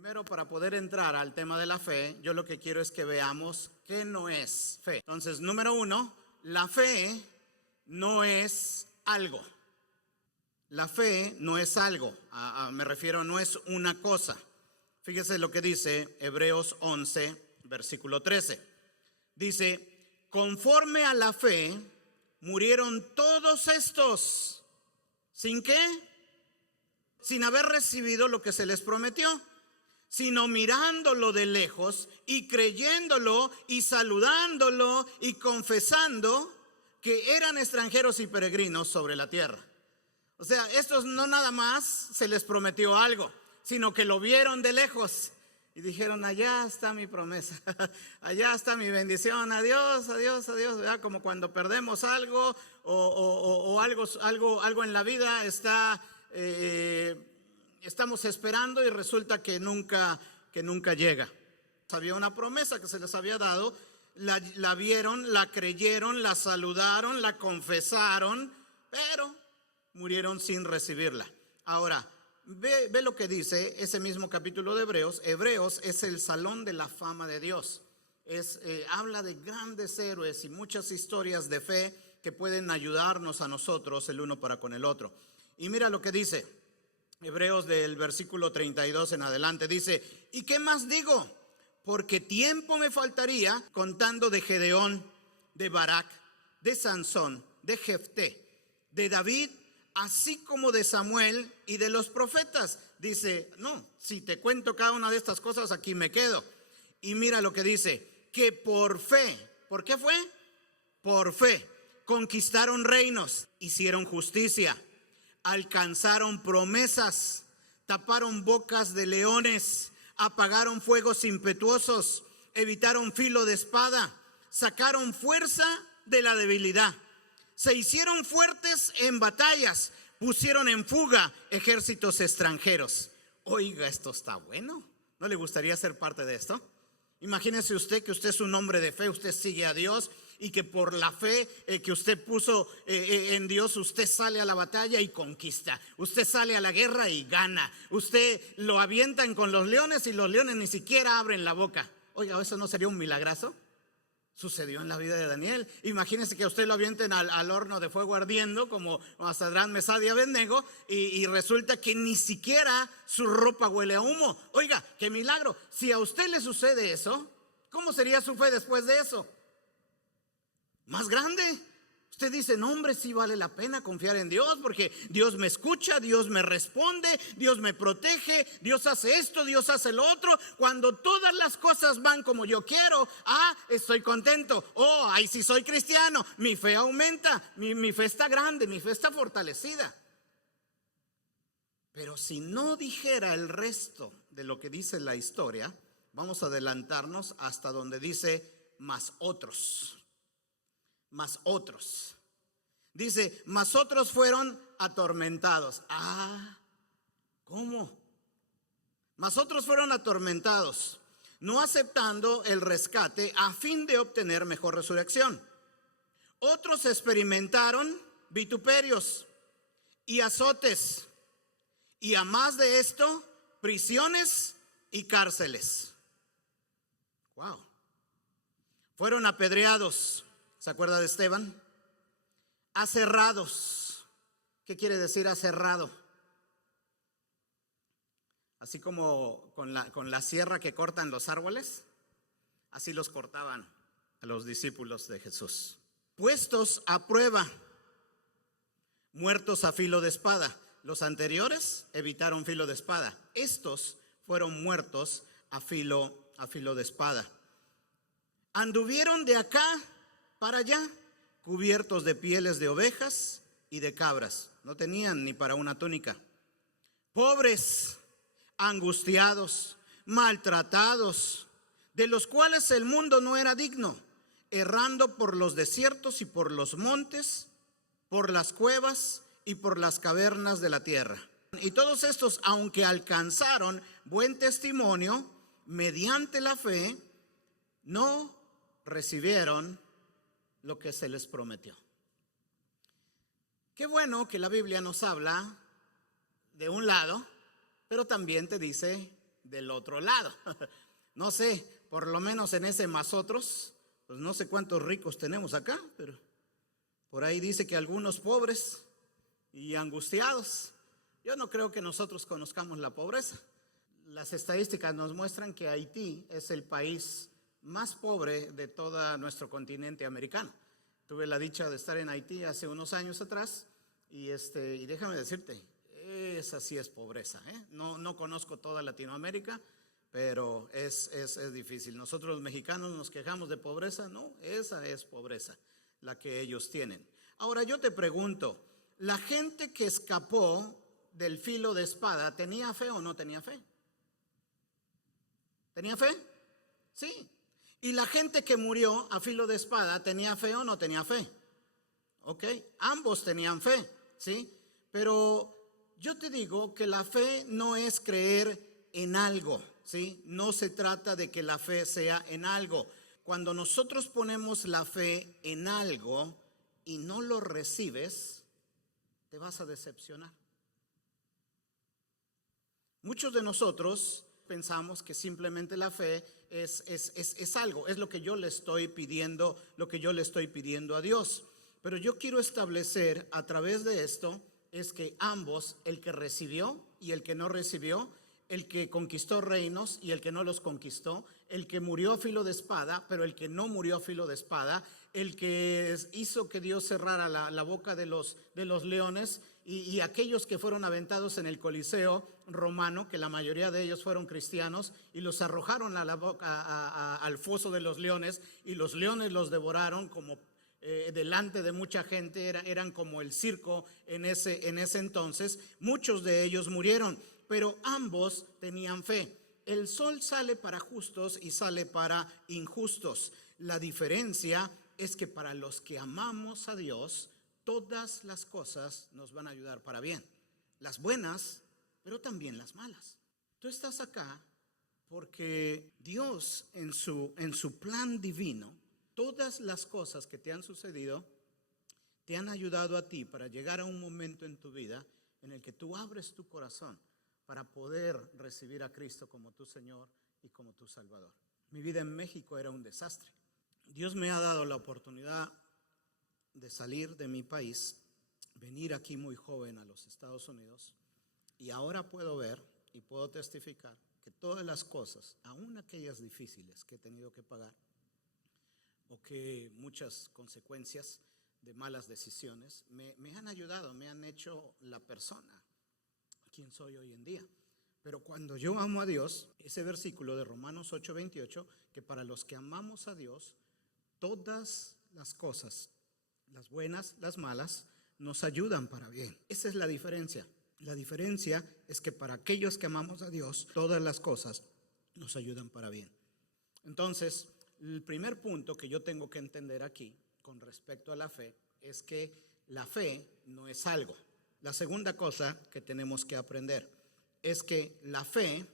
Primero, para poder entrar al tema de la fe, yo lo que quiero es que veamos qué no es fe. Entonces, número uno, la fe no es algo. La fe no es algo, me refiero, no es una cosa. Fíjese lo que dice Hebreos 11, versículo 13. Dice, conforme a la fe, murieron todos estos. ¿Sin qué? Sin haber recibido lo que se les prometió, sino mirándolo de lejos y creyéndolo y saludándolo y confesando que eran extranjeros y peregrinos sobre la tierra. O sea, estos no nada más se les prometió algo, sino que lo vieron de lejos y dijeron, allá está mi promesa, allá está mi bendición, adiós, adiós, adiós. ¿Verdad? Como cuando perdemos algo o algo en la vida estamos esperando y resulta que nunca llega. Había una promesa que se les había dado, la vieron, la creyeron, la saludaron, la confesaron, pero murieron sin recibirla. Ahora, ve lo que dice ese mismo capítulo de Hebreos. Hebreos es el salón de la fama de Dios. Habla de grandes héroes y muchas historias de fe que pueden ayudarnos a nosotros el uno para con el otro. Y mira lo que dice Hebreos del versículo 32 en adelante. Dice, ¿y qué más digo? Porque tiempo me faltaría contando de Gedeón, de Barak, de Sansón, de Jefté, de David, así como de Samuel y de los profetas. Dice, no, si te cuento cada una de estas cosas, aquí me quedo. Y mira lo que dice, que por fe, ¿por qué fue? Por fe, conquistaron reinos, hicieron justicia, alcanzaron promesas, taparon bocas de leones, apagaron fuegos impetuosos, evitaron filo de espada, sacaron fuerza de la debilidad. Se hicieron fuertes en batallas, pusieron en fuga ejércitos extranjeros. Oiga, esto está bueno. ¿No le gustaría ser parte de esto? Imagínese usted que usted es un hombre de fe, usted sigue a Dios y que por la fe que usted puso en Dios, usted sale a la batalla y conquista. Usted sale a la guerra y gana. Usted lo avientan con los leones y los leones ni siquiera abren la boca. Oiga, ¿eso no sería un milagrazo? Sucedió en la vida de Daniel. Imagínense que a usted lo avienten al horno de fuego ardiendo como a Sadrach, Mesach y Abednego y resulta que ni siquiera su ropa huele a humo. Oiga, qué milagro. Si a usted le sucede eso, ¿cómo sería su fe después de eso? Más grande. Usted dice, no hombre, sí vale la pena confiar en Dios porque Dios me escucha, Dios me responde, Dios me protege, Dios hace esto, Dios hace lo otro. Cuando todas las cosas van como yo quiero, estoy contento. Ahí sí soy cristiano, mi fe aumenta, mi fe está grande, mi fe está fortalecida. Pero si no dijera el resto de lo que dice la historia, vamos a adelantarnos hasta donde dice más otros. Más otros. Dice, más otros fueron atormentados. ¿Cómo? Más otros fueron atormentados, no aceptando el rescate a fin de obtener mejor resurrección. Otros experimentaron vituperios y azotes, y a más de esto, prisiones y cárceles. Wow. Fueron apedreados. ¿Se acuerda de Esteban? Aserrados. ¿Qué quiere decir aserrado? Así como con la sierra que cortan los árboles, así los cortaban a los discípulos de Jesús. Puestos a prueba, muertos a filo de espada. Los anteriores evitaron filo de espada. Estos fueron muertos a filo de espada. Anduvieron de acá para allá, cubiertos de pieles de ovejas y de cabras. No tenían ni para una túnica. Pobres, angustiados, maltratados, de los cuales el mundo no era digno, errando por los desiertos y por los montes, por las cuevas y por las cavernas de la tierra. Y todos estos, aunque alcanzaron buen testimonio, mediante la fe, no recibieron lo que se les prometió. Qué bueno que la Biblia nos habla de un lado, pero también te dice del otro lado. No sé, por lo menos en ese nosotros, pues no sé cuántos ricos tenemos acá, pero por ahí dice que algunos pobres y angustiados. Yo no creo que nosotros conozcamos la pobreza. Las estadísticas nos muestran que Haití es el país más pobre de todo nuestro continente americano. Tuve la dicha de estar en Haití hace unos años atrás y déjame decirte, esa sí es pobreza, ¿eh? No conozco toda Latinoamérica, pero es difícil. Nosotros los mexicanos nos quejamos de pobreza, no, esa es pobreza la que ellos tienen. Ahora yo te pregunto, ¿la gente que escapó del filo de espada tenía fe o no tenía fe? ¿Tenía fe? Sí. ¿Y la gente que murió a filo de espada tenía fe o no tenía fe? Ok, ambos tenían fe, ¿sí? Pero yo te digo que la fe no es creer en algo, ¿sí? No se trata de que la fe sea en algo. Cuando nosotros ponemos la fe en algo y no lo recibes, te vas a decepcionar. Muchos de nosotros pensamos que simplemente la fe es algo, es lo que yo le estoy pidiendo, a Dios. Pero yo quiero establecer a través de esto, es que ambos, el que recibió y el que no recibió, el que conquistó reinos y el que no los conquistó, el que murió a filo de espada, pero el que no murió a filo de espada, el que hizo que Dios cerrara la boca de los leones y aquellos que fueron aventados en el Coliseo romano, que la mayoría de ellos fueron cristianos, y los arrojaron a la boca, al foso de los leones, y los leones los devoraron como delante de mucha gente, eran como el circo en ese entonces. Muchos de ellos murieron, pero ambos tenían fe. El sol sale para justos y sale para injustos. La diferencia es que para los que amamos a Dios, todas las cosas nos van a ayudar para bien. Las buenas, pero también las malas. Tú estás acá porque Dios en su plan divino, todas las cosas que te han sucedido, te han ayudado a ti para llegar a un momento en tu vida en el que tú abres tu corazón para poder recibir a Cristo como tu Señor y como tu Salvador. Mi vida en México era un desastre. Dios me ha dado la oportunidad de salir de mi país, venir aquí muy joven a los Estados Unidos, y ahora puedo ver y puedo testificar que todas las cosas, aun aquellas difíciles que he tenido que pagar, o que muchas consecuencias de malas decisiones, me han ayudado, me han hecho la persona quien soy hoy en día. Pero cuando yo amo a Dios, ese versículo de Romanos 8:28, que para los que amamos a Dios, todas las cosas, las buenas, las malas, nos ayudan para bien. Esa es la diferencia. La diferencia es que para aquellos que amamos a Dios, todas las cosas nos ayudan para bien. Entonces, el primer punto que yo tengo que entender aquí con respecto a la fe es que la fe no es algo. La segunda cosa que tenemos que aprender es que la fe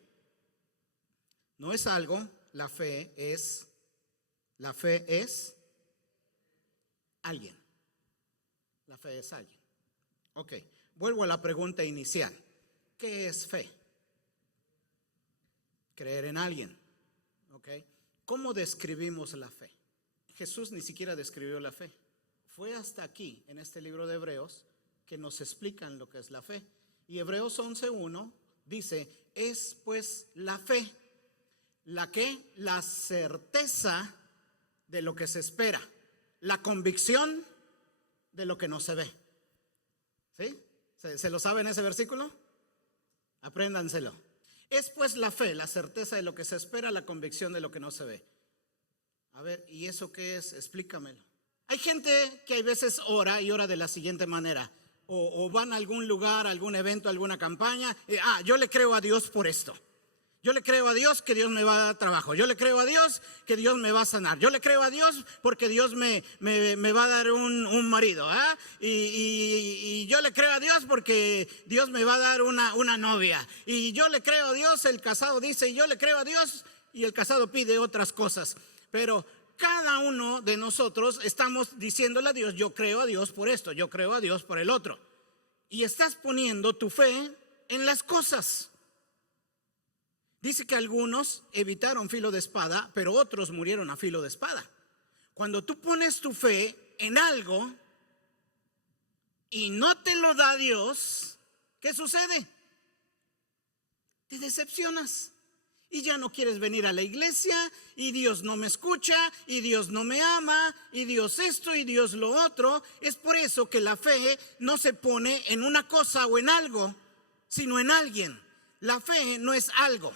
no es algo, la fe es alguien. La fe es alguien. Ok, vuelvo a la pregunta inicial. ¿Qué es fe? Creer en alguien. Ok, ¿cómo describimos la fe? Jesús ni siquiera describió la fe. Fue hasta aquí, en este libro de Hebreos, que nos explican lo que es la fe. Y Hebreos 11:1 dice, es pues la fe, la certeza de lo que se espera, la convicción de lo que no se ve. ¿Sí? ¿Se lo saben ese versículo? Apréndanselo. Es pues la fe, la certeza de lo que se espera, la convicción de lo que no se ve. A ver, ¿y eso qué es? Explícamelo. Hay gente que hay veces ora y ora de la siguiente manera. O van a algún lugar, a algún evento, a alguna campaña. Yo le creo a Dios por esto. Yo le creo a Dios que Dios me va a dar trabajo. Yo le creo a Dios que Dios me va a sanar. Yo le creo a Dios porque Dios me va a dar un marido. Y yo le creo a Dios porque Dios me va a dar una novia. Y yo le creo a Dios, el casado dice, y yo le creo a Dios, y el casado pide otras cosas. Pero cada uno de nosotros estamos diciéndole a Dios, yo creo a Dios por esto, yo creo a Dios por el otro. Y estás poniendo tu fe en las cosas. Dice que algunos evitaron filo de espada, pero otros murieron a filo de espada. Cuando tú pones tu fe en algo y no te lo da Dios, ¿qué sucede? Te decepcionas y ya no quieres venir a la iglesia, y Dios no me escucha, y Dios no me ama, y Dios esto y Dios lo otro. Es por eso que la fe no se pone en una cosa o en algo, sino en alguien. La fe no es algo.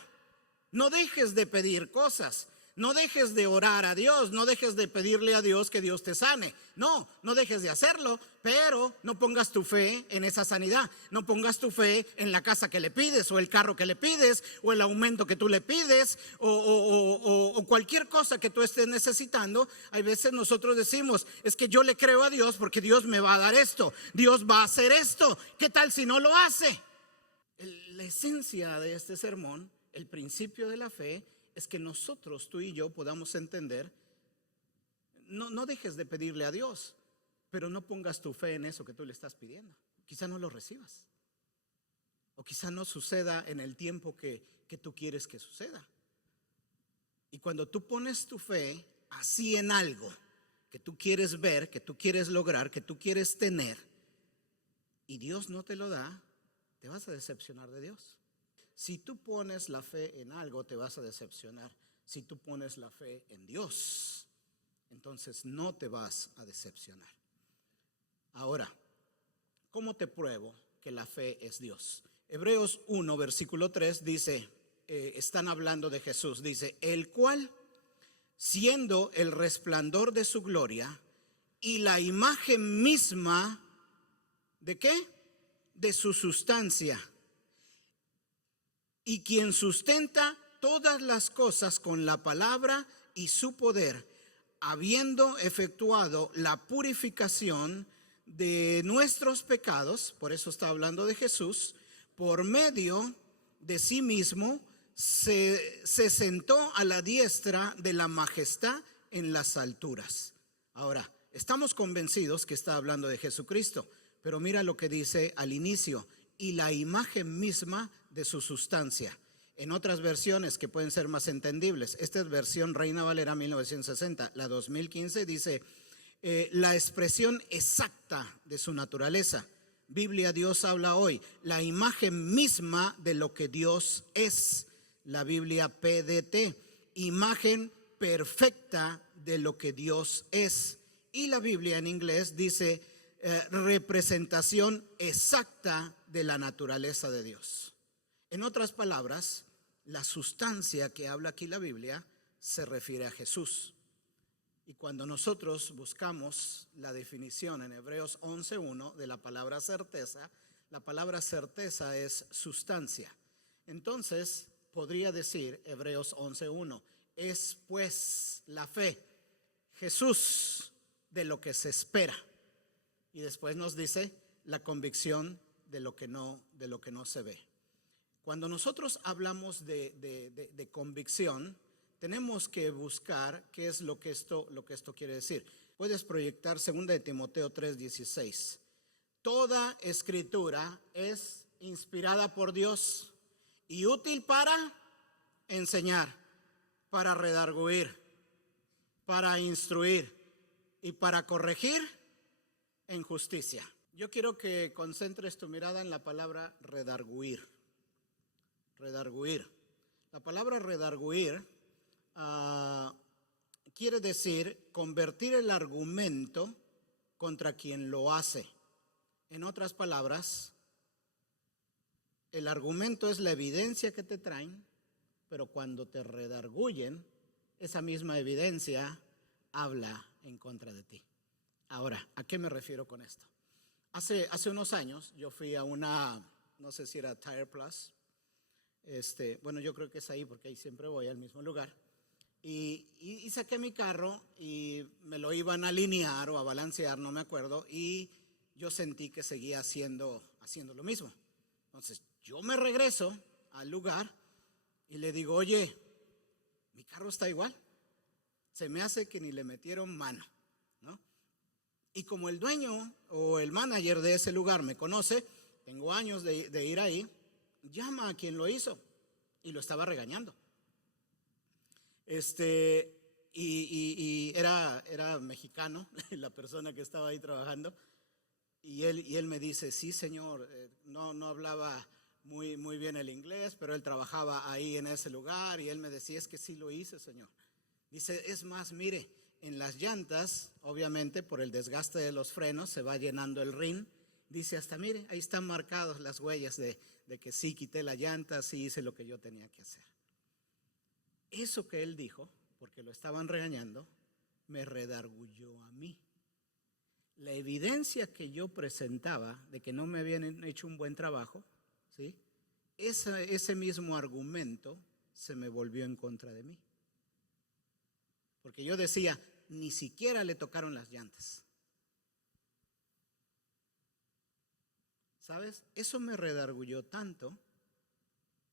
No dejes de pedir cosas, no dejes de orar a Dios, no dejes de pedirle a Dios que Dios te sane. No dejes de hacerlo, pero no pongas tu fe en esa sanidad. No pongas tu fe en la casa que le pides, o el carro que le pides, o el aumento que tú le pides, o cualquier cosa que tú estés necesitando. Hay veces nosotros decimos, es que yo le creo a Dios porque Dios me va a dar esto, Dios va a hacer esto. ¿Qué tal si no lo hace? La esencia de este sermón, el principio de la fe, es que nosotros, tú y yo, podamos entender. No dejes de pedirle a Dios, pero no pongas tu fe en eso que tú le estás pidiendo. Quizá no lo recibas, o quizá no suceda en el tiempo que tú quieres que suceda. Y cuando tú pones tu fe así en algo que tú quieres ver, que tú quieres lograr, que tú quieres tener, y Dios no te lo da, te vas a decepcionar de Dios. Si tú pones la fe en algo, te vas a decepcionar. Si tú pones la fe en Dios, entonces no te vas a decepcionar. Ahora, ¿cómo te pruebo que la fe es Dios? Hebreos 1, versículo 3 dice, están hablando de Jesús, dice, el cual, siendo el resplandor de su gloria y la imagen misma, ¿de qué? De su sustancia, y quien sustenta todas las cosas con la palabra y su poder, habiendo efectuado la purificación de nuestros pecados, por eso está hablando de Jesús, por medio de sí mismo se sentó a la diestra de la majestad en las alturas. Ahora, estamos convencidos que está hablando de Jesucristo, pero mira lo que dice al inicio, y la imagen misma de su sustancia. En otras versiones que pueden ser más entendibles, esta es versión Reina Valera 1960, la 2015 dice, la expresión exacta de su naturaleza. Biblia Dios habla hoy, la imagen misma de lo que Dios es. La Biblia PDT, imagen perfecta de lo que Dios es. Y la Biblia en inglés dice, representación exacta de la naturaleza de Dios. En otras palabras, la sustancia que habla aquí la Biblia se refiere a Jesús. Y cuando nosotros buscamos la definición en Hebreos 11:1 de la palabra certeza es sustancia. Entonces podría decir Hebreos 11:1, es pues la fe, Jesús, de lo que se espera. Y después nos dice la convicción de lo que no se ve. Cuando nosotros hablamos de convicción, tenemos que buscar qué es lo que esto quiere decir. Puedes proyectar 2 de Timoteo 3:16. Toda escritura es inspirada por Dios y útil para enseñar, para redarguir, para instruir y para corregir en justicia. Yo quiero que concentres tu mirada en la palabra redarguir. Redarguir. La palabra redarguir quiere decir convertir el argumento contra quien lo hace. En otras palabras, el argumento es la evidencia que te traen, pero cuando te redarguyen, esa misma evidencia habla en contra de ti. Ahora, ¿a qué me refiero con esto? Hace unos años yo fui a una, no sé si era Tire Plus, bueno, yo creo que es ahí porque ahí siempre voy al mismo lugar, y saqué mi carro y me lo iban a alinear o a balancear, no me acuerdo, y yo sentí que seguía haciendo lo mismo. Entonces yo me regreso al lugar y le digo, oye, mi carro está igual, se me hace que ni le metieron mano, ¿no? Y como el dueño o el manager de ese lugar me conoce, tengo años de ir ahí, llama a quien lo hizo y lo estaba regañando. Y era mexicano, la persona que estaba ahí trabajando, y él me dice, sí señor, no hablaba muy bien el inglés, pero él trabajaba ahí en ese lugar, y él me decía, es que sí lo hice, señor. Dice, es más, mire, en las llantas, obviamente por el desgaste de los frenos, se va llenando el rin. Dice, hasta mire, ahí están marcadas las huellas de que sí quité la llanta, sí hice lo que yo tenía que hacer. Eso que él dijo, porque lo estaban regañando, me redarguyó a mí. La evidencia que yo presentaba de que no me habían hecho un buen trabajo, ¿sí? Ese mismo argumento se me volvió en contra de mí. Porque yo decía, ni siquiera le tocaron las llantas. ¿Sabes? Eso me redarguyó tanto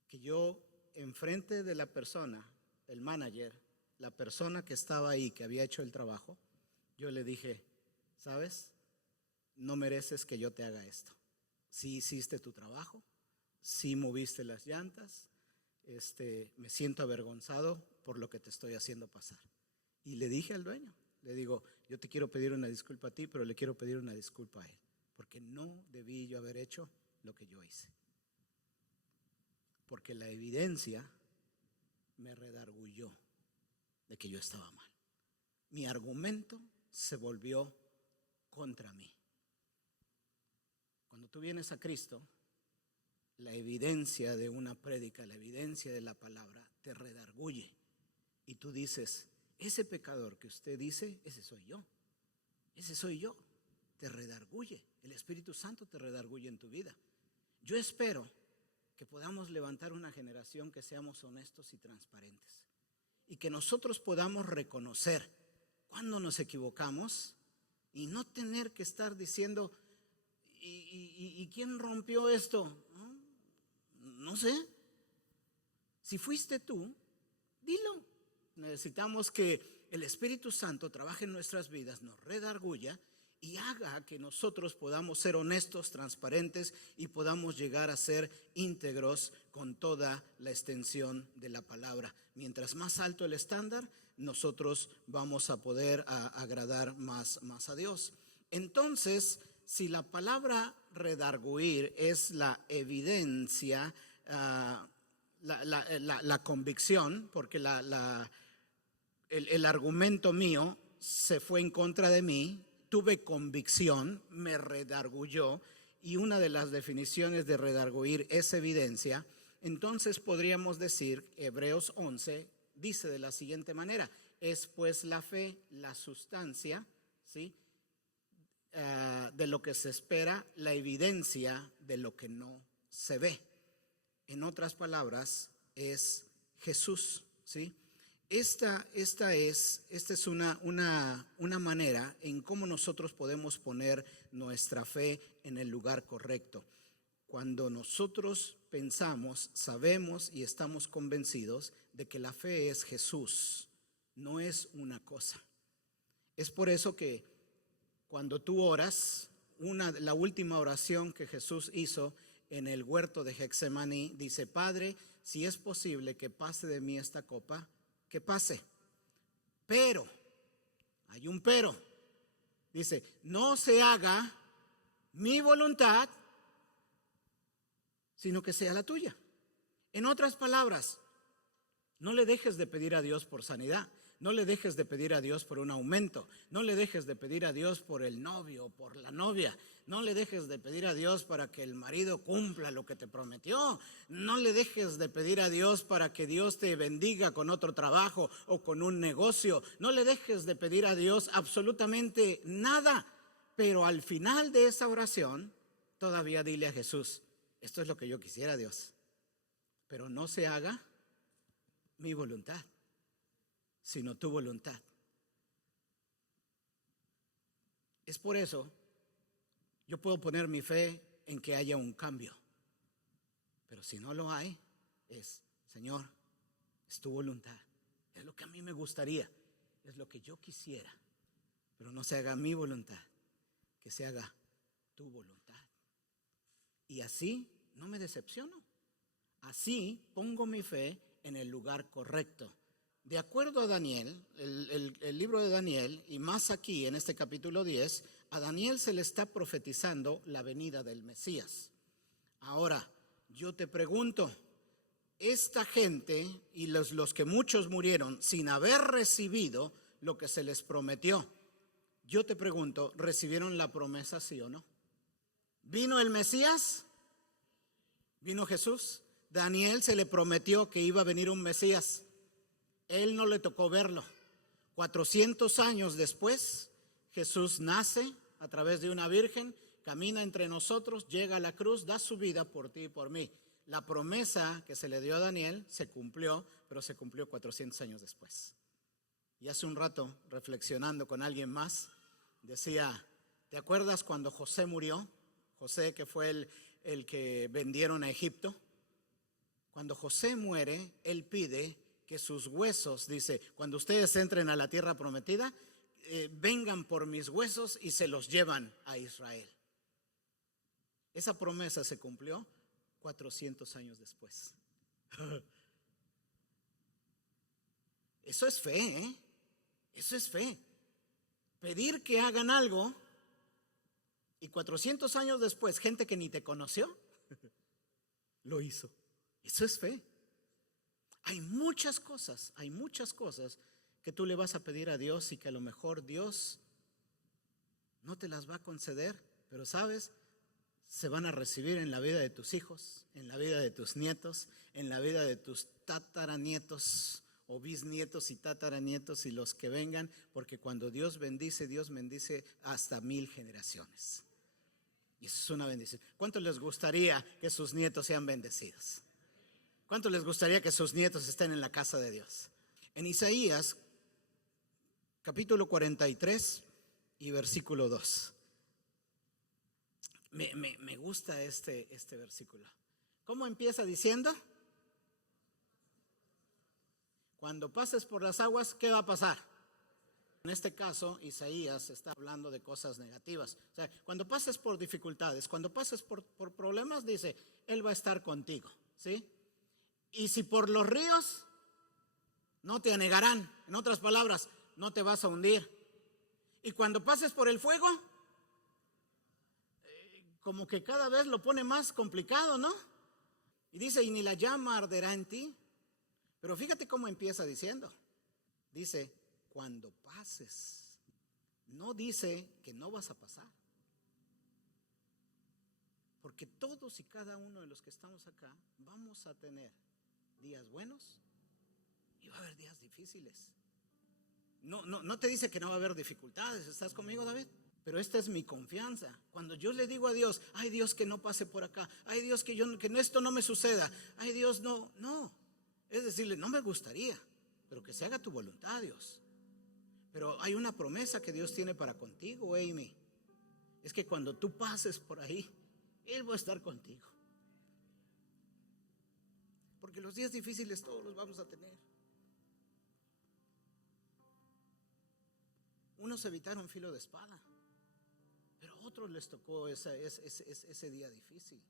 que yo, enfrente de la persona, el manager, la persona que estaba ahí, que había hecho el trabajo, yo le dije, ¿sabes? No mereces que yo te haga esto. Sí hiciste tu trabajo, sí moviste las llantas, me siento avergonzado por lo que te estoy haciendo pasar. Y le dije al dueño, le digo, yo te quiero pedir una disculpa a ti, pero le quiero pedir una disculpa a él, porque no debí yo haber hecho lo que yo hice. Porque la evidencia me redarguyó de que yo estaba mal. Mi argumento se volvió contra mí. Cuando tú vienes a Cristo, la evidencia de una prédica, la evidencia de la palabra te redarguye. Y tú dices, ese pecador que usted dice, ese soy yo. Ese soy yo. Te redarguye. El Espíritu Santo te redarguye en tu vida. Yo espero que podamos levantar una generación que seamos honestos y transparentes. Y que nosotros podamos reconocer cuando nos equivocamos y no tener que estar diciendo, ¿y quién rompió esto? No sé. Si fuiste tú, dilo. Necesitamos que el Espíritu Santo trabaje en nuestras vidas, nos redarguya y haga que nosotros podamos ser honestos, transparentes y podamos llegar a ser íntegros con toda la extensión de la palabra. Mientras más alto el estándar, nosotros vamos a poder agradar más a Dios. Entonces, si la palabra redarguir es la evidencia, la convicción, porque el argumento mío se fue en contra de mí, tuve convicción, me redarguyó, y una de las definiciones de redarguir es evidencia. Entonces podríamos decir, Hebreos 11 dice de la siguiente manera, es pues la fe, la sustancia, ¿sí? De lo que se espera, la evidencia de lo que no se ve. En otras palabras, es Jesús, ¿sí? Esta es una manera en cómo nosotros podemos poner nuestra fe en el lugar correcto. Cuando nosotros pensamos, sabemos y estamos convencidos de que la fe es Jesús, no es una cosa. Es por eso que cuando tú oras, la última oración que Jesús hizo en el huerto de Getsemaní, dice, Padre, si es posible que pase de mí esta copa, que pase. Pero, hay un pero. Dice, no se haga mi voluntad, sino que sea la tuya. En otras palabras, no le dejes de pedir a Dios por sanidad. No le dejes de pedir a Dios por un aumento. No le dejes de pedir a Dios por el novio o por la novia. No le dejes de pedir a Dios para que el marido cumpla lo que te prometió. No le dejes de pedir a Dios para que Dios te bendiga con otro trabajo o con un negocio. No le dejes de pedir a Dios absolutamente nada. Pero al final de esa oración, todavía dile a Jesús, esto es lo que yo quisiera, Dios. Pero no se haga mi voluntad, sino tu voluntad. Es por eso yo puedo poner mi fe en que haya un cambio. Pero si no lo hay, es, Señor, es tu voluntad. Es lo que a mí me gustaría, es lo que yo quisiera. Pero no se haga mi voluntad, que se haga tu voluntad. Y así no me decepciono. Así pongo mi fe en el lugar correcto. De acuerdo a Daniel, el libro de Daniel, y más aquí en este capítulo 10, a Daniel se le está profetizando la venida del Mesías. Ahora, yo te pregunto, esta gente y los que muchos murieron sin haber recibido lo que se les prometió, yo te pregunto, ¿recibieron la promesa, sí o no? ¿Vino el Mesías? ¿Vino Jesús? Daniel se le prometió que iba a venir un Mesías. Él no le tocó verlo. 400 años después, Jesús nace a través de una virgen, camina entre nosotros, llega a la cruz, da su vida por ti y por mí. La promesa que se le dio a Daniel se cumplió, pero se cumplió 400 años después. Y hace un rato, reflexionando con alguien más, decía, ¿te acuerdas cuando José murió? José, que fue el que vendieron a Egipto. Cuando José muere, él pide que sus huesos, dice, cuando ustedes entren a la tierra prometida, vengan por mis huesos y se los llevan a Israel. Esa promesa se cumplió 400 años después. Eso es fe, ¿eh? Eso es fe. Pedir que hagan algo y 400 años después, gente que ni te conoció, lo hizo. Eso es fe. Hay muchas cosas que tú le vas a pedir a Dios y que a lo mejor Dios no te las va a conceder, pero sabes, se van a recibir en la vida de tus hijos, en la vida de tus nietos, en la vida de tus tataranietos o bisnietos y tataranietos y los que vengan, porque cuando Dios bendice hasta 1000 generaciones. Y eso es una bendición. ¿Cuánto les gustaría que sus nietos sean bendecidos? ¿Cuánto les gustaría que sus nietos estén en la casa de Dios? En Isaías, capítulo 43 y versículo 2. Me gusta este versículo. ¿Cómo empieza diciendo? Cuando pases por las aguas, ¿qué va a pasar? En este caso, Isaías está hablando de cosas negativas. O sea, cuando pases por dificultades, cuando pases por problemas, dice, Él va a estar contigo, ¿sí? Y si por los ríos, no te anegarán. En otras palabras, no te vas a hundir. Y cuando pases por el fuego, como que cada vez lo pone más complicado, ¿no? Y dice, y ni la llama arderá en ti. Pero fíjate cómo empieza diciendo. Dice, cuando pases. No dice que no vas a pasar. Porque todos y cada uno de los que estamos acá vamos a tener días buenos y va a haber días difíciles. No te dice que no va a haber dificultades. ¿Estás conmigo, David? Pero esta es mi confianza. Cuando yo le digo a Dios, ay Dios, que no pase por acá, ay Dios, que esto no me suceda, ay Dios, no. Es decirle, no me gustaría, pero que se haga tu voluntad, Dios. Pero hay una promesa que Dios tiene para contigo, Amy. Es que cuando tú pases por ahí, Él va a estar contigo. Porque los días difíciles todos los vamos a tener. Unos evitaron filo de espada, pero a otros les tocó ese día difícil.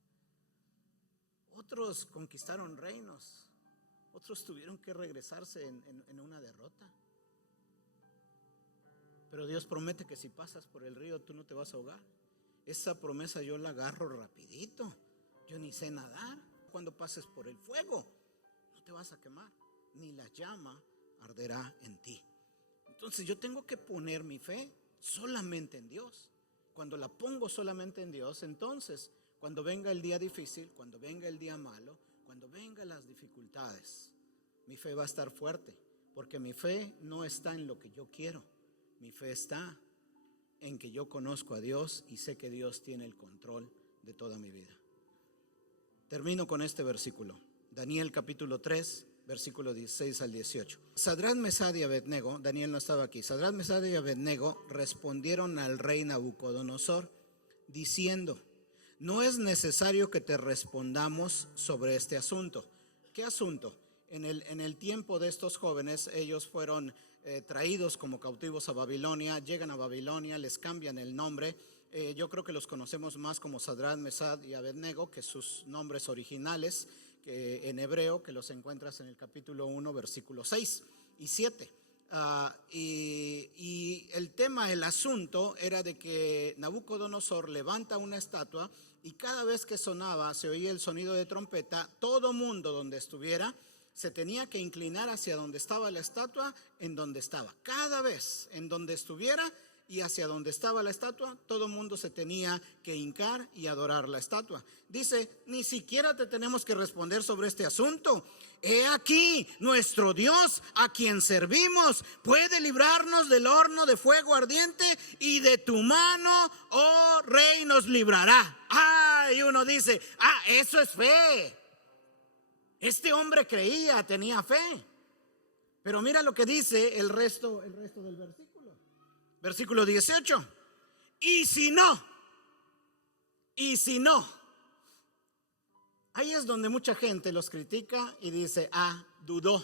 Otros conquistaron reinos. Otros tuvieron que regresarse en una derrota. Pero Dios promete que si pasas por el río tú no te vas a ahogar. Esa promesa yo la agarro rapidito. Yo ni sé nadar. Cuando pases por el fuego no te vas a quemar, ni la llama arderá en ti. Entonces yo tengo que poner mi fe solamente en Dios. Cuando la pongo solamente en Dios, entonces cuando venga el día difícil, cuando venga el día malo, cuando vengan las dificultades, mi fe va a estar fuerte, porque mi fe no está en lo que yo quiero. Mi fe está en que yo conozco a Dios y sé que Dios tiene el control de toda mi vida. Termino con este versículo. Daniel capítulo 3, versículo 16 al 18. Sadrach, Mesach y Abednego, Daniel no estaba aquí, Sadrach, Mesach y Abednego respondieron al rey Nabucodonosor diciendo, no es necesario que te respondamos sobre este asunto. ¿Qué asunto? En el tiempo de estos jóvenes, ellos fueron traídos como cautivos a Babilonia, llegan a Babilonia, les cambian el nombre. Yo creo que los conocemos más como Sadrach, Mesach y Abednego que sus nombres originales, que en hebreo, que los encuentras en el capítulo 1, versículos 6 y 7. Y el tema, el asunto era de que Nabucodonosor levanta una estatua y cada vez que sonaba, se oía el sonido de trompeta, todo mundo donde estuviera se tenía que inclinar hacia donde estaba la estatua, en donde estaba. Cada vez en donde estuviera y hacia donde estaba la estatua, todo el mundo se tenía que hincar y adorar la estatua. Dice, ni siquiera te tenemos que responder sobre este asunto. He aquí, nuestro Dios, a quien servimos, puede librarnos del horno de fuego ardiente, y de tu mano, oh rey, nos librará. Y uno dice, eso es fe. Este hombre creía, tenía fe. Pero mira lo que dice el resto del versículo. Versículo 18. Y si no. Ahí es donde mucha gente los critica y dice, dudó.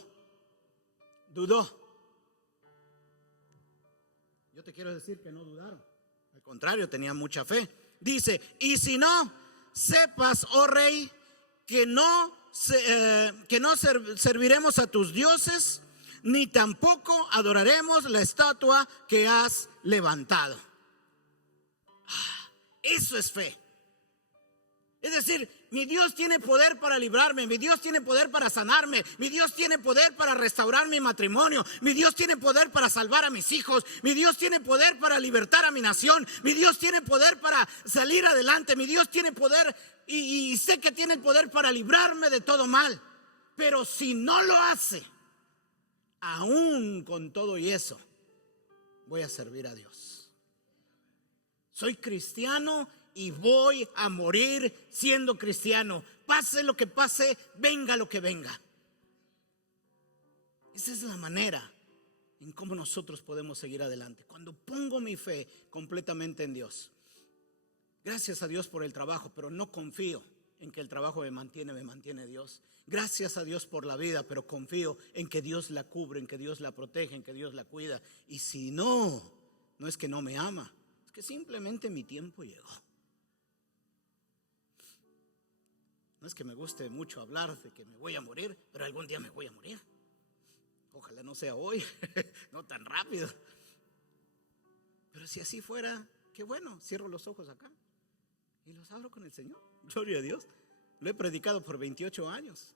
Yo te quiero decir que no dudaron. Al contrario, tenían mucha fe. Dice, y si no, sepas, oh rey, que no serviremos a tus dioses, ni tampoco adoraremos la estatua que has levantado. Eso es fe. Es decir, mi Dios tiene poder para librarme, mi Dios tiene poder para sanarme, mi Dios tiene poder para restaurar mi matrimonio, mi Dios tiene poder para salvar a mis hijos, mi Dios tiene poder para libertar a mi nación, mi Dios tiene poder para salir adelante, mi Dios tiene poder y sé que tiene el poder para librarme de todo mal. Pero si no lo hace, aún con todo y eso, voy a servir a Dios. Soy cristiano y voy a morir siendo cristiano. Pase lo que pase, venga lo que venga. Esa es la manera en cómo nosotros podemos seguir adelante. Cuando pongo mi fe completamente en Dios. Gracias a Dios por el trabajo, pero no confío en que el trabajo me mantiene Dios. Gracias a Dios por la vida, pero confío en que Dios la cubre, en que Dios la protege, en que Dios la cuida. Y si no es que no me ama, es que simplemente mi tiempo llegó. No es que me guste mucho hablar de que me voy a morir, pero algún día me voy a morir. Ojalá no sea hoy, no tan rápido. Pero si así fuera, qué bueno, cierro los ojos acá y los abro con el Señor. Gloria a Dios. Lo he predicado por 28 años.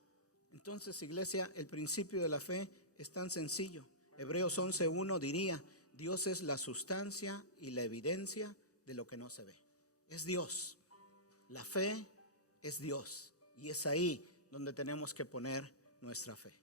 Entonces, iglesia, el principio de la fe es tan sencillo. Hebreos 11:1 diría, Dios es la sustancia y la evidencia de lo que no se ve. Es Dios. La fe es Dios. Y es ahí donde tenemos que poner nuestra fe.